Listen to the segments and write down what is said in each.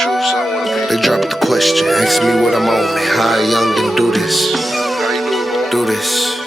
They dropped the question, ask me what I'm on, how young and do this. Do this.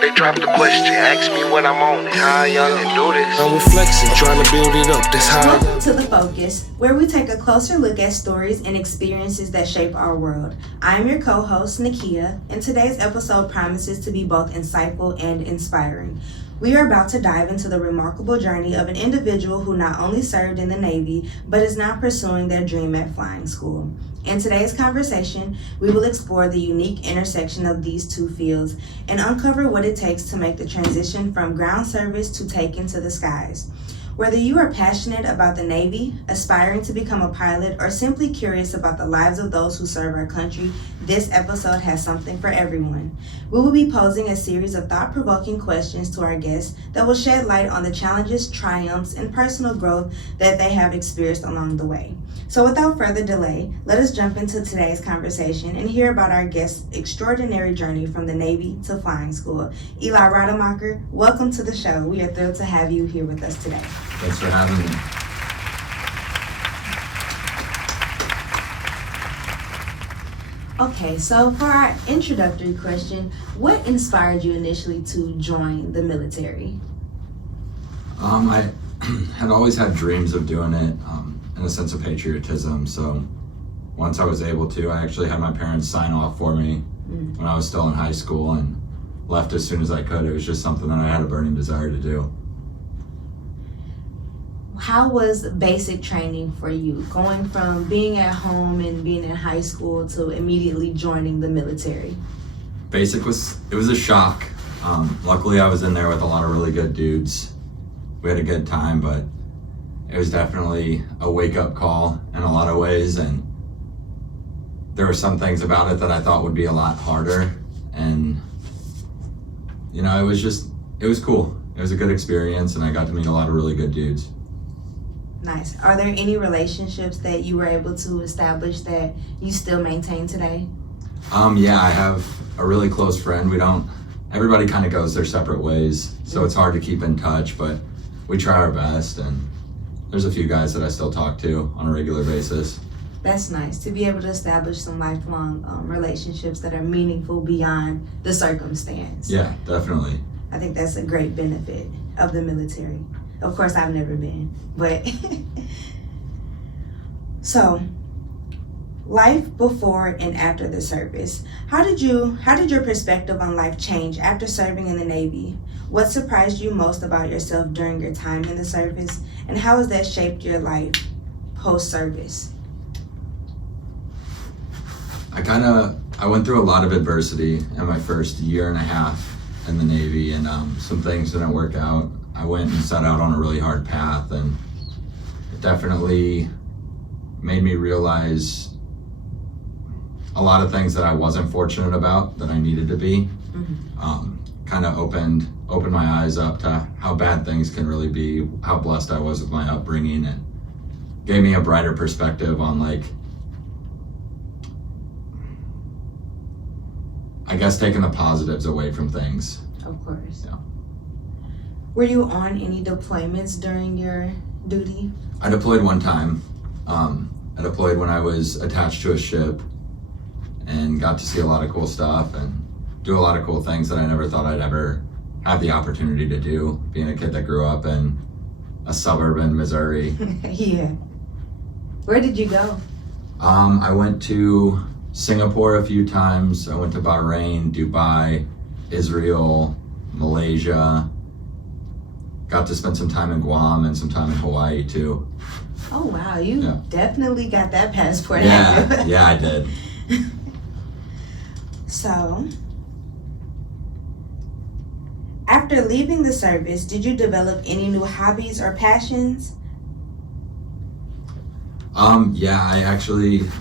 They dropped the question, ask me what I'm on, how young and do this. I'm reflexing, trying to build it up, that's how. Welcome to The Focus, where we take a closer look at stories and experiences that shape our world. I'm your co-host, Nakia, and today's episode promises to be both insightful and inspiring. We are about to dive into the remarkable journey of an individual who not only served in the Navy, but is now pursuing their dream at flying school. In today's conversation, we will explore the unique intersection of these two fields and uncover what it takes to make the transition from ground service to taking to the skies. Whether you are passionate about the Navy, aspiring to become a pilot, or simply curious about the lives of those who serve our country, this episode has something for everyone. We will be posing a series of thought-provoking questions to our guests that will shed light on the challenges, triumphs, and personal growth that they have experienced along the way. So without further delay, let us jump into today's conversation and hear about our guest's extraordinary journey from the Navy to flying school. Eli Rademacher, welcome to the show. We are thrilled to have you here with us today. Thanks for having me. Okay, so for our introductory question, what inspired you initially to join the military? I had always had dreams of doing it and a sense of patriotism. So once I was able to, I actually had my parents sign off for me when I was still in high school and left as soon as I could. It was just something that I had a burning desire to do. How was basic training for you, going from being at home and being in high school to immediately joining the military? Basic was a shock. Luckily I was in there with a lot of really good dudes. We had a good time, but it was definitely a wake-up call in a lot of ways, and there were some things about it that I thought would be a lot harder, and you know, it was cool. It was a good experience, and I got to meet a lot of really good dudes. Nice. Are there any relationships that you were able to establish that you still maintain today? Yeah, I have a really close friend. Everybody kind of goes their separate ways, so it's hard to keep in touch, but we try our best, and there's a few guys that I still talk to on a regular basis. That's nice, to be able to establish some lifelong relationships that are meaningful beyond the circumstance. Yeah, definitely. I think that's a great benefit of the military. Of course, I've never been, but so life before and after the service. How did your perspective on life change after serving in the Navy? What surprised you most about yourself during your time in the service, and how has that shaped your life post-service? I went through a lot of adversity in my first year and a half in the Navy, and some things didn't work out. I went and set out on a really hard path, and it definitely made me realize a lot of things that I wasn't fortunate about that I needed to be. Kind of opened my eyes up to how bad things can really be, how blessed I was with my upbringing, and gave me a brighter perspective on, like, I guess taking the positives away from things. Of course. Yeah. Were you on any deployments during your duty? I deployed one time. I deployed when I was attached to a ship and got to see a lot of cool stuff and do a lot of cool things that I never thought I'd ever have the opportunity to do, being a kid that grew up in a suburb in Missouri. Yeah. Where did you go? I went to Singapore a few times. I went to Bahrain, Dubai, Israel, Malaysia. Got to spend some time in Guam and some time in Hawaii too. Oh wow, you definitely got that passport. Yeah, I did. So, after leaving the service, did you develop any new hobbies or passions? Yeah,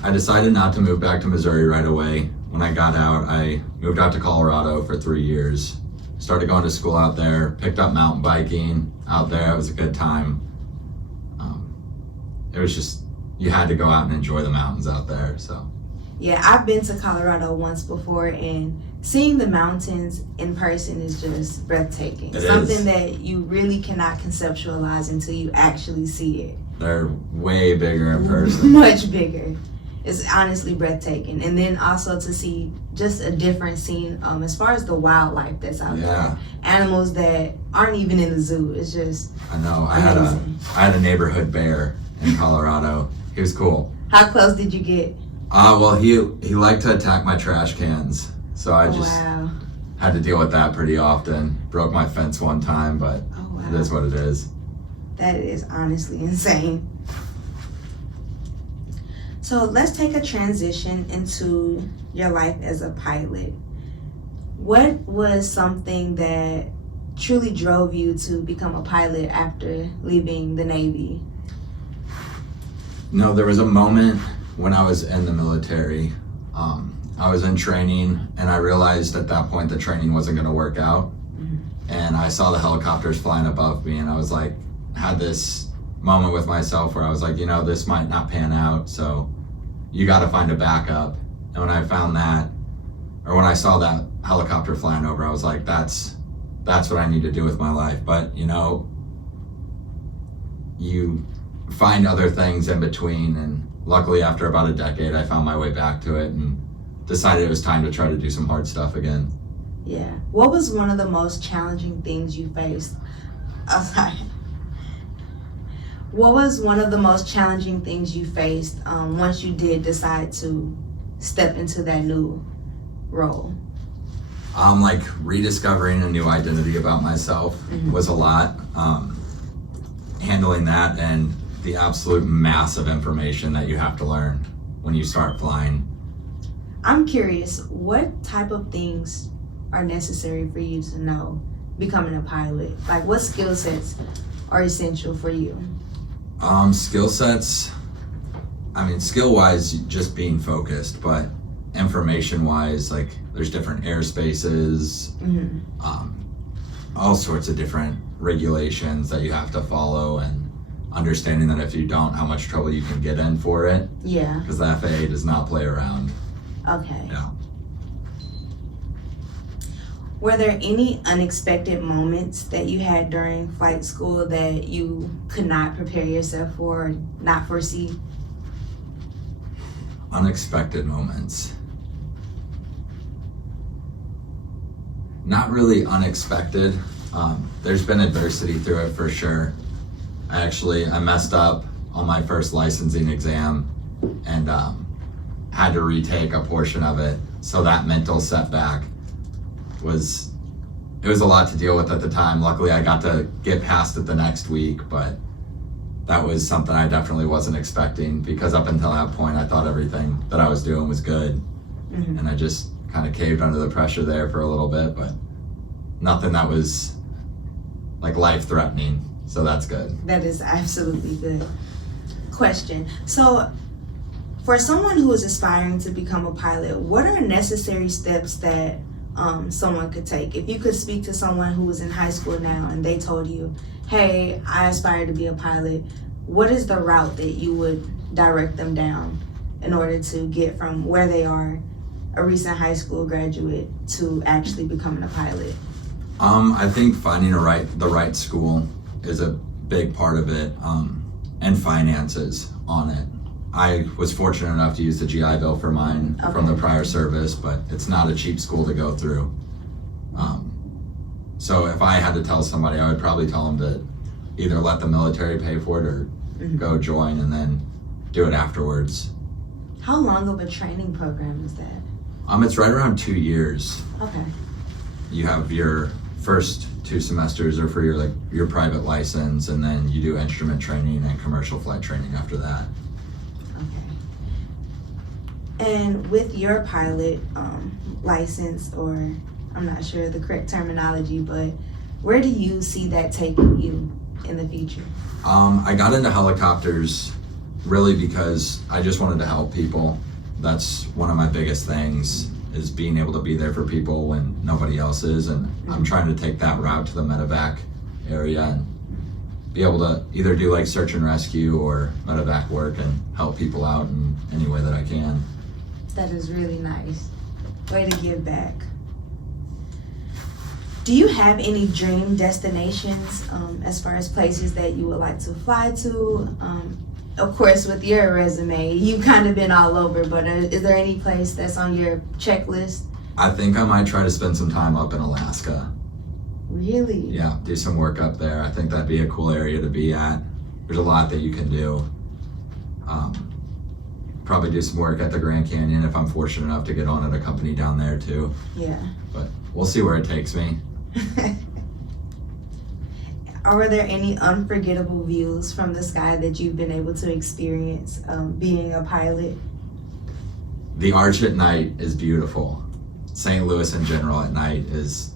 I decided not to move back to Missouri right away. When I got out, I moved out to Colorado for 3 years. Started going to school out there, picked up mountain biking out there. It was a good time. It was just, you had to go out and enjoy the mountains out there, so. Yeah, I've been to Colorado once before, and seeing the mountains in person is just breathtaking. It Something is. that you really cannot conceptualize until you actually see it. They're way bigger in person. Much bigger. It's honestly breathtaking. And then also to see just a different scene as far as the wildlife that's out there. Animals that aren't even in the zoo. It's just I know. amazing. I had a neighborhood bear in Colorado. He was cool. How close did you get? Well, he liked to attack my trash cans. So I just Wow. had to deal with that pretty often. Broke my fence one time, but Oh, wow. it is what it is. That is honestly insane. So let's take a transition into your life as a pilot. What was something that truly drove you to become a pilot after leaving the Navy? No, there was a moment when I was in the military. I was in training, and I realized at that point the training wasn't going to work out. And I saw the helicopters flying above me, and I was like, had this moment with myself where I was like, this might not pan out, so you got to find a backup. And when I found that, or when I saw that helicopter flying over, I was like, that's what I need to do with my life. But you find other things in between, and luckily after about a decade I found my way back to it and decided it was time to try to do some hard stuff again. Yeah. What was one of the most challenging things you faced? Oh, sorry. What was one of the most challenging things you faced once you did decide to step into that new role? Like rediscovering a new identity about myself was a lot. Handling that and the absolute mass of information that you have to learn when you start flying. I'm curious, what type of things are necessary for you to know becoming a pilot? Like, what skill sets are essential for you? Skill sets, skill wise, just being focused, but information wise, like there's different airspaces, all sorts of different regulations that you have to follow, and understanding that if you don't, how much trouble you can get in for it. Yeah. Because the FAA does not play around. Okay. Yeah. Were there any unexpected moments that you had during flight school that you could not prepare yourself for or not foresee? Unexpected moments. Not really unexpected. There's been adversity through it for sure. I messed up on my first licensing exam and had to retake a portion of it. So that mental setback was a lot to deal with at the time. Luckily I got to get past it the next week, but that was something I definitely wasn't expecting, because up until that point I thought everything that I was doing was good. And I just kind of caved under the pressure there for a little bit, but nothing that was like life-threatening, so that's good. That is absolutely good. Question. So for someone who is aspiring to become a pilot, what are necessary steps that someone could take? If you could speak to someone who is in high school now and they told you, hey, I aspire to be a pilot, what is the route that you would direct them down in order to get from where they are, a recent high school graduate, to actually becoming a pilot? I think finding the right school is a big part of it, and finances on it. I was fortunate enough to use the GI Bill for mine from the prior service, but it's not a cheap school to go through. So if I had to tell somebody, I would probably tell them to either let the military pay for it or go join and then do it afterwards. How long of a training program is that? It's right around 2 years. Okay. You have your first 2 semesters are for your private license, and then you do instrument training and commercial flight training after that. Okay. And with your pilot license, or I'm not sure the correct terminology, but where do you see that taking you in the future? I got into helicopters really because I just wanted to help people. That's one of my biggest things, is being able to be there for people when nobody else is, and I'm trying to take that route to the medevac area and be able to either do like search and rescue or medevac work and help people out in any way that I can. That is really nice. Way to give back. Do you have any dream destinations as far as places that you would like to fly to? Of course, with your resume, you've kind of been all over, but is there any place that's on your checklist? I think I might try to spend some time up in Alaska. Really? Yeah, do some work up there. I think that'd be a cool area to be at. There's a lot that you can do. Probably do some work at the Grand Canyon if I'm fortunate enough to get on at a company down there too. Yeah. But we'll see where it takes me. Are there any unforgettable views from the sky that you've been able to experience being a pilot? The Arch at night is beautiful. St. Louis in general at night is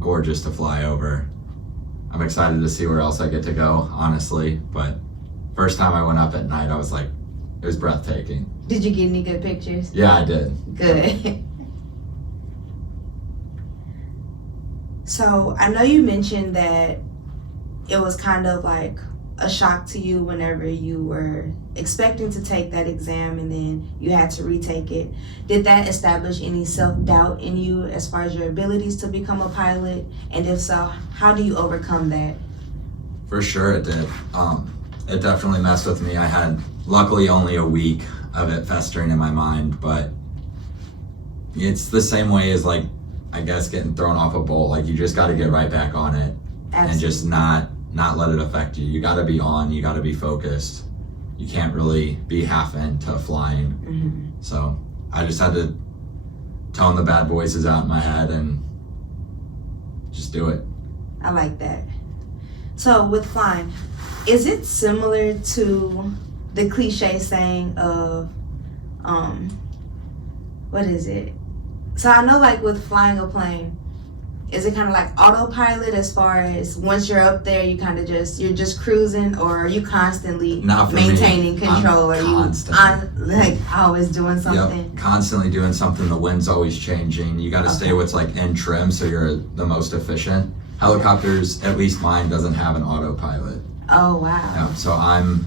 gorgeous to fly over. I'm excited to see where else I get to go, honestly, but first time I went up at night, I was like, it was breathtaking. Did you get any good pictures? Yeah, I did. Good. So I know you mentioned that it was kind of like a shock to you whenever you were expecting to take that exam and then you had to retake it. Did that establish any self-doubt in you as far as your abilities to become a pilot? And if so, how do you overcome that? For sure it did. It definitely messed with me. I had luckily only a week of it festering in my mind, but it's the same way as like, I guess getting thrown off a bowl. Like you just got to get right back on it. Absolutely. And just not let it affect you. You got to be on, you got to be focused. You can't really be half into flying. Mm-hmm. So I just had to tone the bad voices out in my head and just do it. I like that. So with flying, is it similar to the cliche saying of, what is it? So I know like with flying a plane, is it kind of like autopilot as far as once you're up there, you kind of you're just cruising, or are you constantly maintaining control? Are you like always doing something? Yep, constantly doing something. The wind's always changing. You got to stay what's like in trim so you're the most efficient. Helicopters, at least mine, doesn't have an autopilot. Oh, wow. Yeah, so I'm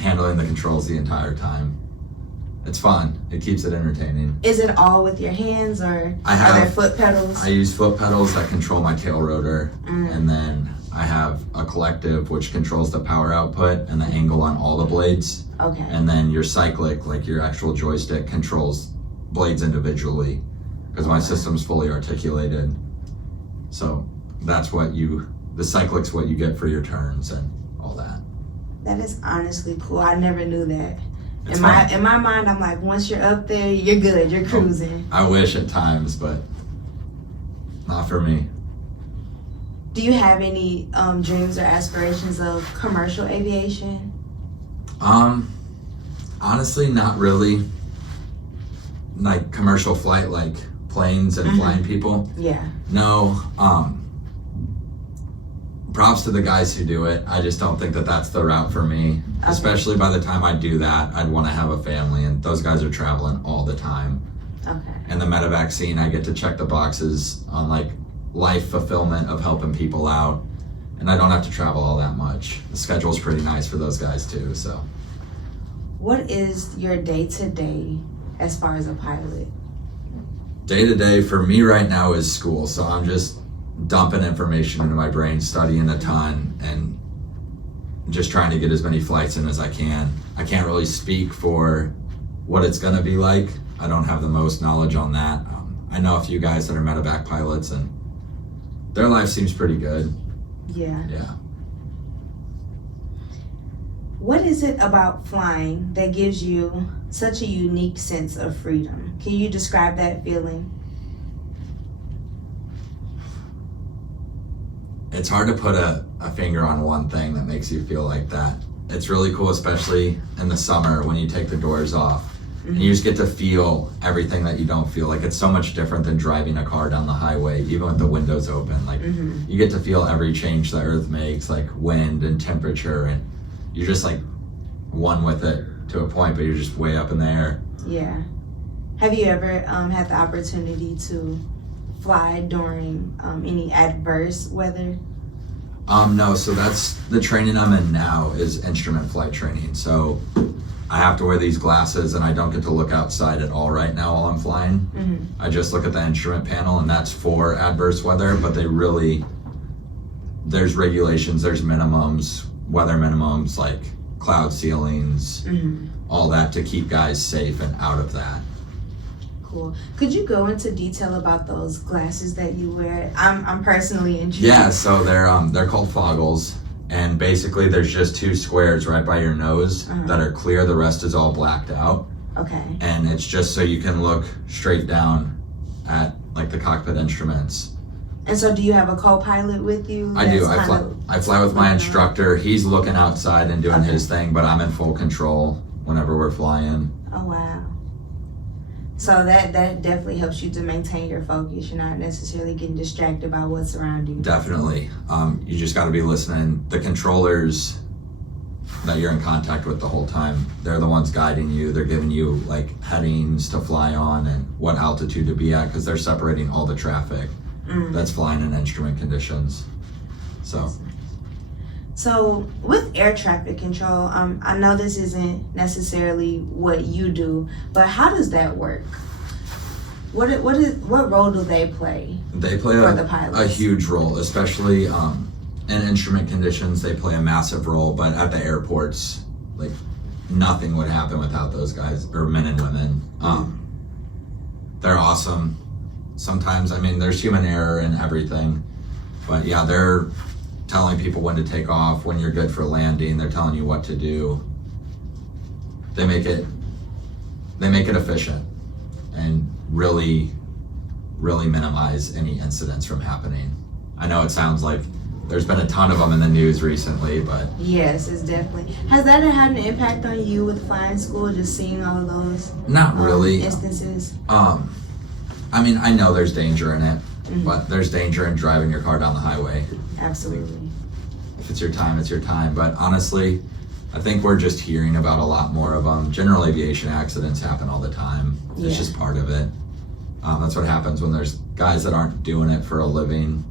handling the controls the entire time. It's fun. It keeps it entertaining. Is it all with your hands, or are there foot pedals? I use foot pedals that control my tail rotor, and then I have a collective which controls the power output and the angle on all the blades. Okay. And then your cyclic, like your actual joystick, controls blades individually because my system's fully articulated. So that's what the cyclic's what you get for your turns and all that. That is honestly cool. I never knew that. It's in my mind, I'm like, once you're up there, you're good. You're cruising. I wish at times, but not for me. Do you have any dreams or aspirations of commercial aviation? Honestly, not really. Like commercial flight, like planes and flying people. Yeah. No. Props to the guys who do it. I just don't think that that's the route for me. Okay. Especially by the time I do that, I'd want to have a family, and those guys are traveling all the time. Okay. And the medevac scene, I get to check the boxes on like life fulfillment of helping people out, and I don't have to travel all that much. The schedule's pretty nice for those guys too. So. What is your day-to-day as far as a pilot? Day-to-day for me right now is school, so I'm just dumping information into my brain, studying a ton, and just trying to get as many flights in as I can. I can't really speak for what it's gonna be like. I don't have the most knowledge on that. I know a few guys that are medevac pilots, and their life seems pretty good. Yeah. Yeah. What is it about flying that gives you such a unique sense of freedom? Can you describe that feeling? It's hard to put a finger on one thing that makes you feel like that. It's really cool, especially in the summer when you take the doors off. And you just get to feel everything that you don't feel. Like it's so much different than driving a car down the highway, even with the windows open. Like you get to feel every change the earth makes, like wind and temperature, and you're just like one with it to a point, but you're just way up in the air. Yeah. Have you ever had the opportunity to fly during any adverse weather? No, so that's the training I'm in now is instrument flight training. So I have to wear these glasses and I don't get to look outside at all right now while I'm flying. Mm-hmm. I just look at the instrument panel, and that's for adverse weather, but there's regulations, there's minimums, weather minimums, like cloud ceilings, all that to keep guys safe and out of that. Cool. Could you go into detail about those glasses that you wear? I'm personally intrigued. Yeah, so they're called foggles, and basically there's just two squares right by your nose that are clear. The rest is all blacked out. Okay. And it's just so you can look straight down at like the cockpit instruments. And so do you have a co-pilot with you? I do. I fly with my instructor. He's looking outside and doing his thing, but I'm in full control whenever we're flying. Oh, wow. So that definitely helps you to maintain your focus. You're not necessarily getting distracted by what's around you. Definitely. You just got to be listening. The controllers that you're in contact with the whole time, they're the ones guiding you. They're giving you like headings to fly on and what altitude to be at, because they're separating all the traffic that's flying in instrument conditions. So with air traffic control, I know this isn't necessarily what you do, but how does that work? What role do they play? They play for the pilots? A huge role, especially in instrument conditions. They play a massive role, but at the airports, like nothing would happen without those guys, or men and women. They're awesome. Sometimes, I mean, there's human error in everything, but yeah, they're telling people when to take off, when you're good for landing. They're telling you what to do. They make it efficient and really minimize any incidents from happening. I know it sounds like there's been a ton of them in the news recently, but yes, it's definitely. Has that had an impact on you with flying school, just seeing all of those not really instances? I mean, I know there's danger in it, but there's danger in driving your car down the highway. Absolutely. If it's your time, it's your time. But honestly, I think we're just hearing about a lot more of them. General aviation accidents happen all the time. It's just part of it. That's what happens when there's guys that aren't doing it for a living.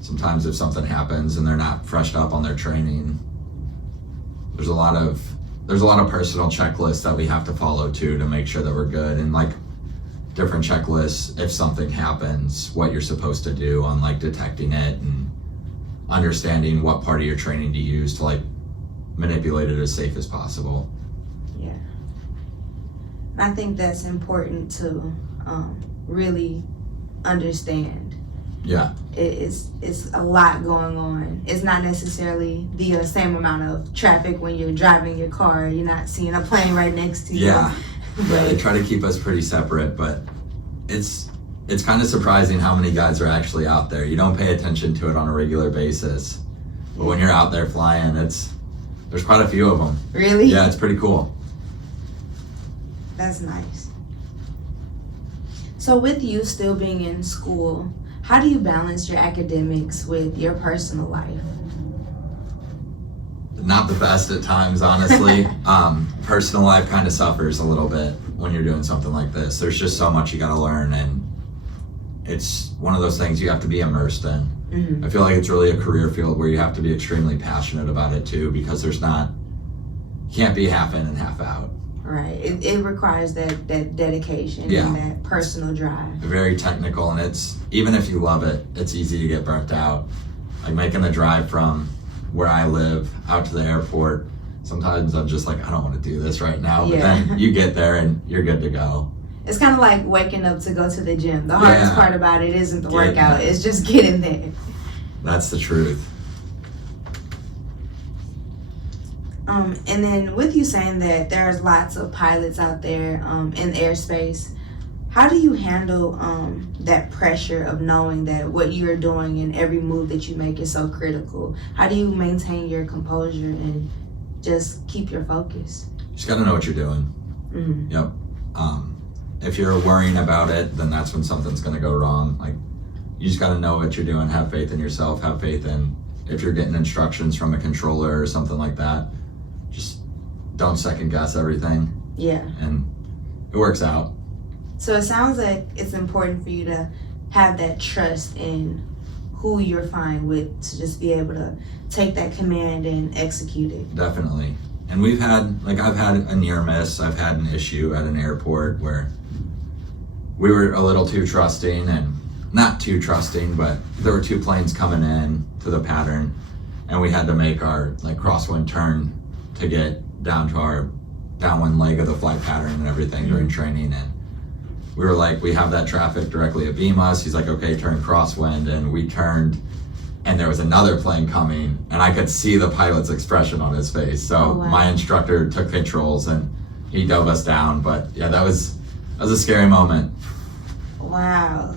Sometimes if something happens and they're not freshed up on their training, there's a lot of personal checklists that we have to follow too to make sure that we're good, and like different checklists if something happens, what you're supposed to do on like detecting it and understanding what part of your training to use to like manipulate it as safe as possible. Yeah. I think that's important to really understand. Yeah. It's a lot going on. It's not necessarily the same amount of traffic when you're driving your car. You're not seeing a plane right next to you. Yeah. Yeah, they try to keep us pretty separate, but it's kind of surprising how many guys are actually out there. You don't pay attention to it on a regular basis, but when you're out there flying, there's quite a few of them. Really? Yeah, it's pretty cool. That's nice. So with you still being in school, how do you balance your academics with your personal life? Not the best at times, honestly. Personal life kind of suffers a little bit when you're doing something like this. There's just so much you got to learn, and it's one of those things you have to be immersed in. I feel like it's really a career field where you have to be extremely passionate about it too, because you can't be half in and half out. Right. It requires that dedication and that personal drive. Very technical, and it's, even if you love it, it's easy to get burnt out. Like making the drive from where I live out to the airport, sometimes I'm just like, I don't want to do this right now, but then you get there and you're good to go. It's kind of like waking up to go to the gym. The hardest part about it isn't the workout, it's just getting there. That's the truth. And then with you saying that there's lots of pilots out there in airspace, how do you handle that pressure of knowing that what you're doing and every move that you make is so critical? How do you maintain your composure and just keep your focus? You just got to know what you're doing. Yep. If you're worrying about it, then that's when something's going to go wrong. Like, you just got to know what you're doing. Have faith in yourself. Have faith in, if you're getting instructions from a controller or something like that, just don't second guess everything. Yeah. And it works out. So it sounds like it's important for you to have that trust in who you're flying with, to just be able to take that command and execute it. Definitely. And I've had a near miss. I've had an issue at an airport where we were a little too trusting, and not too trusting, but there were two planes coming in to the pattern, and we had to make our crosswind turn to get down to our downwind leg of the flight pattern and everything during training. And we were like, we have that traffic directly abeam us. He's like, okay, turn crosswind. And we turned, and there was another plane coming, and I could see the pilot's expression on his face. So my instructor took controls and he dove us down. But yeah, that was a scary moment. Wow.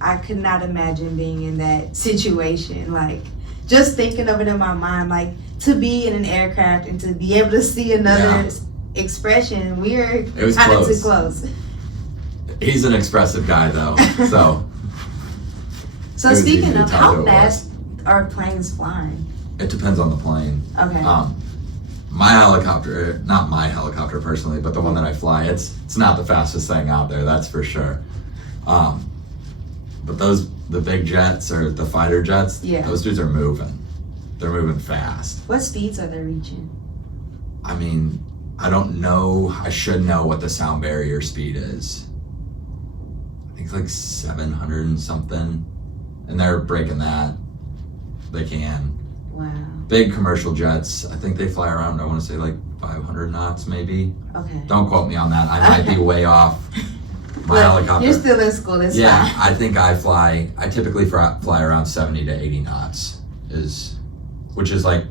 I could not imagine being in that situation. Like, just thinking of it in my mind, like, to be in an aircraft and to be able to see another expression, we were kind of too close. He's an expressive guy, though, so. So speaking of, how fast are planes flying? It depends on the plane. Okay. My helicopter, not my helicopter personally, but the one that I fly, it's not the fastest thing out there, that's for sure. But the big jets or the fighter jets, those dudes are moving. They're moving fast. What speeds are they reaching? I mean, I don't know. I should know what the sound barrier speed is. I think it's like 700 and something. And they're breaking that. They can. Wow. Big commercial jets, I think they fly around, I want to say like 500 knots maybe. Okay. Don't quote me on that. I might be way off. My helicopter. You're still in school, that's fine. I think I typically fly around 70 to 80 knots, which is like,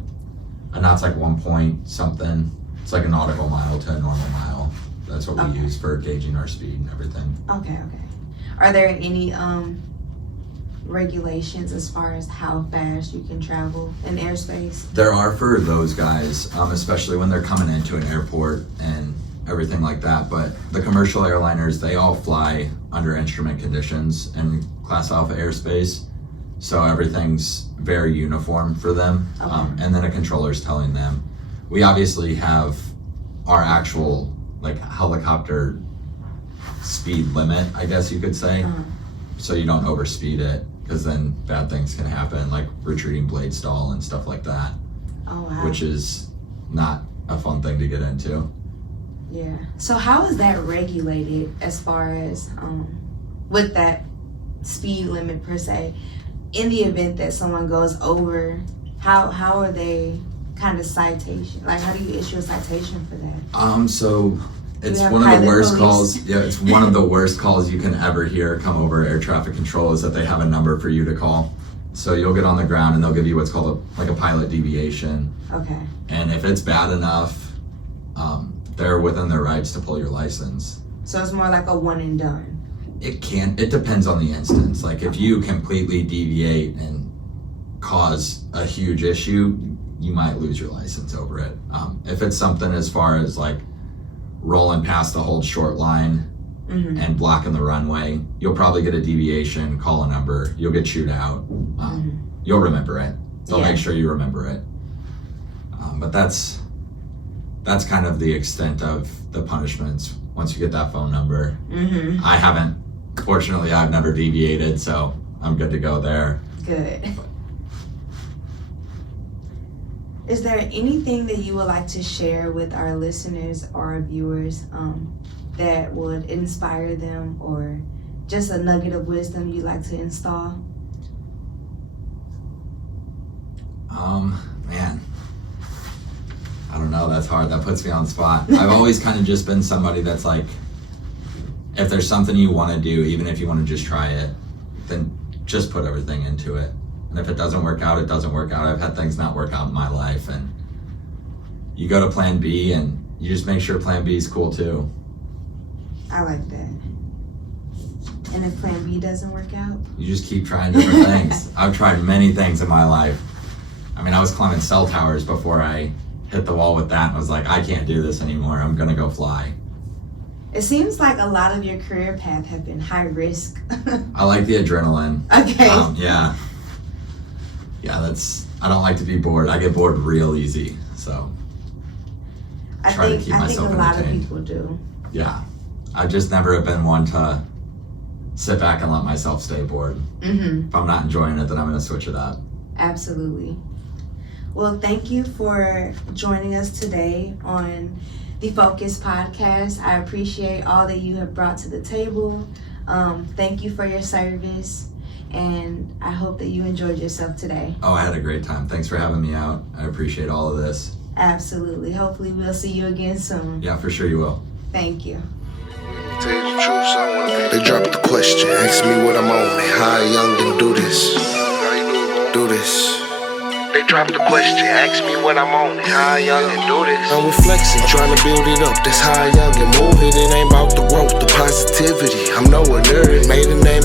a knot's like 1 point something. It's like a nautical mile to a normal mile. That's what we use for gauging our speed and everything. Okay. Are there any regulations as far as how fast you can travel in airspace? There are for those guys, especially when they're coming into an airport and everything like that. But the commercial airliners, they all fly under instrument conditions and Class Alpha airspace. So everything's very uniform for them. And then a controller's telling them. We obviously have our actual helicopter speed limit, I guess you could say. So you don't overspeed it, because then bad things can happen, like retreating blade stall and stuff like that. Which is not a fun thing to get into. Yeah. So how is that regulated as far as with that speed limit per se? In the event that someone goes over, how are they kind of citation? Like, how do you issue a citation for that? So it's one of the worst calls. Yeah, it's one of the worst calls you can ever hear come over air traffic control, is that they have a number for you to call. So you'll get on the ground and they'll give you what's called a pilot deviation. Okay. And if it's bad enough, they're within their rights to pull your license. So it's more like a one and done. It depends on the instance. Like, if you completely deviate and cause a huge issue, you might lose your license over it. If it's something as far as like rolling past the hold short line and blocking the runway, you'll probably get a deviation, call a number, you'll get chewed out. You'll remember it. They'll make sure you remember it. But that's kind of the extent of the punishments once you get that phone number. Fortunately, I've never deviated, so I'm good to go there. Good. Is there anything that you would like to share with our listeners or our viewers that would inspire them, or just a nugget of wisdom you'd like to install? Man, I don't know, that's hard. That puts me on the spot. I've always kind of just been somebody that's like, if there's something you want to do, even if you want to just try it, then just put everything into it. And if it doesn't work out, it doesn't work out. I've had things not work out in my life, and you go to plan B and you just make sure plan B is cool too. I like that. And if plan B doesn't work out? You just keep trying different things. I've tried many things in my life. I mean, I was climbing cell towers before I hit the wall with that and was like, I can't do this anymore. I'm gonna go fly. It seems like a lot of your career path have been high risk. I like the adrenaline. Okay. Yeah, I don't like to be bored. I get bored real easy, so I think a lot of people do. Yeah, I've just never been one to sit back and let myself stay bored. If I'm not enjoying it, then I'm gonna switch it up. Absolutely. Well, thank you for joining us today on the Focus Podcast. I appreciate all that you have brought to the table. Thank you for your service, and I hope that you enjoyed yourself today. Oh, I had a great time. Thanks for having me out. I appreciate all of this. Absolutely. Hopefully we'll see you again soon. Yeah, for sure you will. Thank you. Tell you the truth, so they dropped the question, ask me what I'm on, and how young and do this. Do this. They dropped the question, ask me what I'm on, and how young and do this. I'm reflexing, trying to build it up, that's how young and move it. It ain't about the growth, the positivity. I'm nowhere near it, made a name.